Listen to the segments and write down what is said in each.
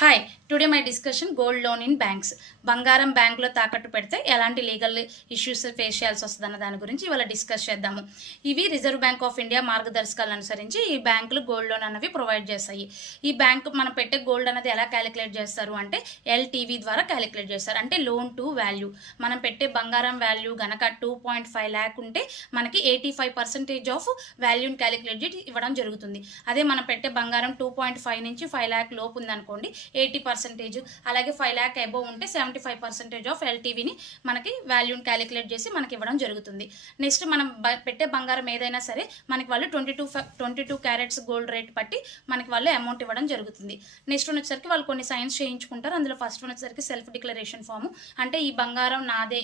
Hi today my discussion gold loan in banks. బంగారం బ్యాంకులో తాకట్టు పెడితే ఎలాంటి లీగల్ ఇష్యూస్ ఫేస్ చేయాల్సి వస్తుందన్న దాని గురించి ఇవాళ డిస్కస్ చేద్దాము. ఇవి రిజర్వ్ బ్యాంక్ ఆఫ్ ఇండియా మార్గదర్శకాలను అనుసరించి ఈ బ్యాంకులు గోల్డ్ లోన్ అనేవి ప్రొవైడ్ చేస్తాయి. ఈ బ్యాంకు మనం పెట్టే గోల్డ్ అనేది ఎలా క్యాలిక్యులేట్ చేస్తారు అంటే ఎల్టీవీ ద్వారా క్యాలిక్యులేట్ చేస్తారు. అంటే లోన్ టు వాల్యూ. మనం పెట్టే బంగారం వాల్యూ గనక 2.5 lakh ఉంటే మనకి 85% ఆఫ్ వాల్యూని క్యాలిక్యులేట్ చేసి ఇవ్వడం జరుగుతుంది. అదే మనం పెట్టే బంగారం 2.5 నుంచి 5 lakh లోపు ఉందనుకోండి 80%, అలాగే 5 lakh అబోవ్ ఉంటే 75% ఆఫ్ ఎల్టీవీని మనకి వాల్యూని క్యాలిక్యులేట్ చేసి మనకి ఇవ్వడం జరుగుతుంది. నెక్స్ట్ మనం పెట్టే బంగారం ఏదైనా సరే మనకి వాళ్ళు 22 క్యారెట్స్ గోల్డ్ రేట్ బట్టి మనకి వాళ్ళు అమౌంట్ ఇవ్వడం జరుగుతుంది. నెక్స్ట్ వచ్చేసరికి వాళ్ళు కొన్ని సైన్స్ చేయించుకుంటారు. అందులో ఫస్ట్ వచ్చేసరికి సెల్ఫ్ డిక్లరేషన్ ఫామ్. అంటే ఈ బంగారం నాది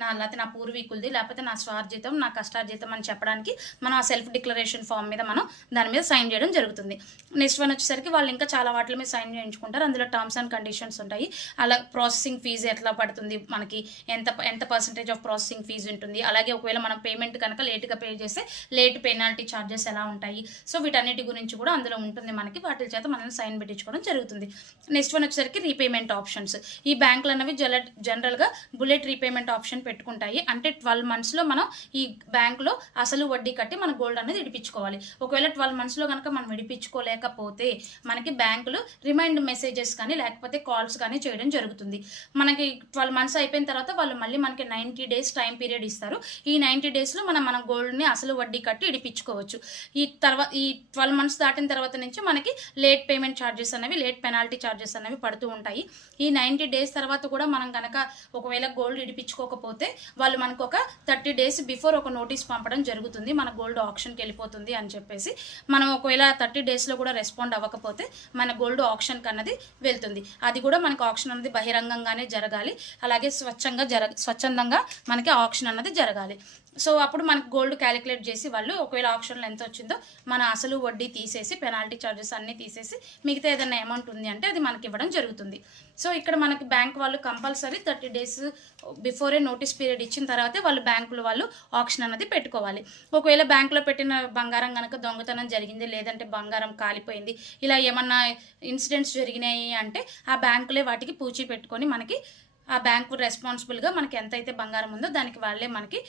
లేకపోతే నా పూర్వీకులది, లేకపోతే నా స్వార్జితం, నా కష్టార్జితం అని చెప్పడానికి మనం ఆ సెల్ఫ్ డిక్లరేషన్ ఫామ్ మీద మనం దాని మీద సైన్ చేయడం జరుగుతుంది. నెక్స్ట్ వచ్చేసరికి వాళ్ళు ఇంకా చాలా వాటి మీద సైన్ చేయించుకుంటారు. అందులో టర్మ్స్ అండ్ కండిషన్స్ ఉంటాయి. అలా ప్రాసెసింగ్ ఫీజు ఎట్లా పడుతుంది, మనకి ఎంత పర్సెంటేజ్ ఆఫ్ ప్రాసెసింగ్ ఫీజు ఉంటుంది, అలాగే ఒకవేళ మనం పేమెంట్ కనుక లేట్గా పే చేస్తే లేట్ పెనాల్టీ ఛార్జెస్ ఎలా ఉంటాయి, సో వీటన్నిటి గురించి కూడా అందులో ఉంటుంది. మనకి వాటి చేత మనం సైన్ పెట్టించుకోవడం జరుగుతుంది. నెక్స్ట్ వచ్చేసరికి రీపేమెంట్ ఆప్షన్స్. ఈ బ్యాంకులు అనేవి జనరల్గా బుల్లెట్ రీపేమెంట్ ఆప్షన్ పెట్టుకుంటాయి. అంటే 12 monthsలో మనం ఈ బ్యాంకులో అసలు వడ్డీ కట్టి మన గోల్డ్ అనేది విడిపించుకోవాలి. ఒకవేళ 12 monthsలో కనుక మనం విడిపించుకోలేకపోతే మనకి బ్యాంకులు రిమైండ్ మెసేజెస్ కానీ లేకపోతే కాల్స్ కానీ చేయడం జరుగుతుంది. మనకి 12 months అయిపోయిన తర్వాత వాళ్ళు మళ్ళీ మనకి 90 days టైం పీరియడ్ ఇస్తారు. ఈ 90 daysలో మన గోల్డ్ని అసలు వడ్డీ కట్టి విడిపించుకోవచ్చు. ఈ 12 months దాటిన తర్వాత నుంచి మనకి లేట్ పేమెంట్ ఛార్జెస్ అనేవి, లేట్ పెనాల్టీ ఛార్జెస్ అనేవి పడుతూ ఉంటాయి. ఈ 90 days తర్వాత కూడా మనం కనుక ఒకవేళ గోల్డ్ విడిపించుకోకపోతే వాళ్ళు మనకు ఒక 30 days బిఫోర్ ఒక నోటీస్ పంపడం జరుగుతుంది. మన గోల్డ్ ఆప్షన్కి వెళ్ళిపోతుంది అని చెప్పేసి. మనం ఒకవేళ 30 daysలో కూడా రెస్పాండ్ అవ్వకపోతే మన గోల్డ్ ఆప్షన్కి అన్నది వెళ్తుంది. అది కూడా మనకు ఆప్షన్ అనేది బహిరంగంగానే జరగాలి. అలాగే స్వచ్ఛందంగా మనకి ఆప్షన్ అన్నది జరగాలి. సో అప్పుడు మనకు గోల్డ్ క్యాలిక్యులేట్ చేసి వాళ్ళు ఒకవేళ ఆప్షన్లో ఎంత వచ్చిందో మన అసలు వడ్డీ తీసేసి పెనాల్టీ ఛార్జెస్ అన్నీ తీసేసి మిగతా ఏదైనా అమౌంట్ ఉంది అంటే అది మనకి ఇవ్వడం జరుగుతుంది. సో ఇక్కడ మనకి బ్యాంక్ వాళ్ళు compulsory 30 days before notice period ఇచ్చిన తర్వాతే వాళ్ళు బ్యాంకులు వాళ్ళు ఆప్షన్ అన్నది పెట్టుకోవాలి. ఒకవేళ బ్యాంకులో పెట్టిన బంగారం కనుక దొంగతనం జరిగింది, లేదంటే బంగారం కాలిపోయింది, ఇలా ఏమన్నా ఇన్సిడెంట్స్ జరిగినాయి అంటే ఆ బ్యాంకులే వాటికి పూచీ పెట్టుకొని మనకి ఆ బ్యాంకు రెస్పాన్సిబుల్గా మనకి ఎంతైతే బంగారం ఉందో దానికి వాళ్ళే మనకి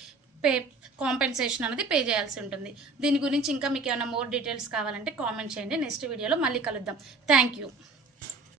కాంపెన్సేషన్ అనేది పే చేయాల్సి ఉంటుంది. దీని గురించి ఇంకా మీకు ఏమైనా మోర్ డీటెయిల్స్ కావాలంటే కామెంట్ చేయండి. నెక్స్ట్ వీడియోలో మళ్ళీ కలుద్దాం. Thank you.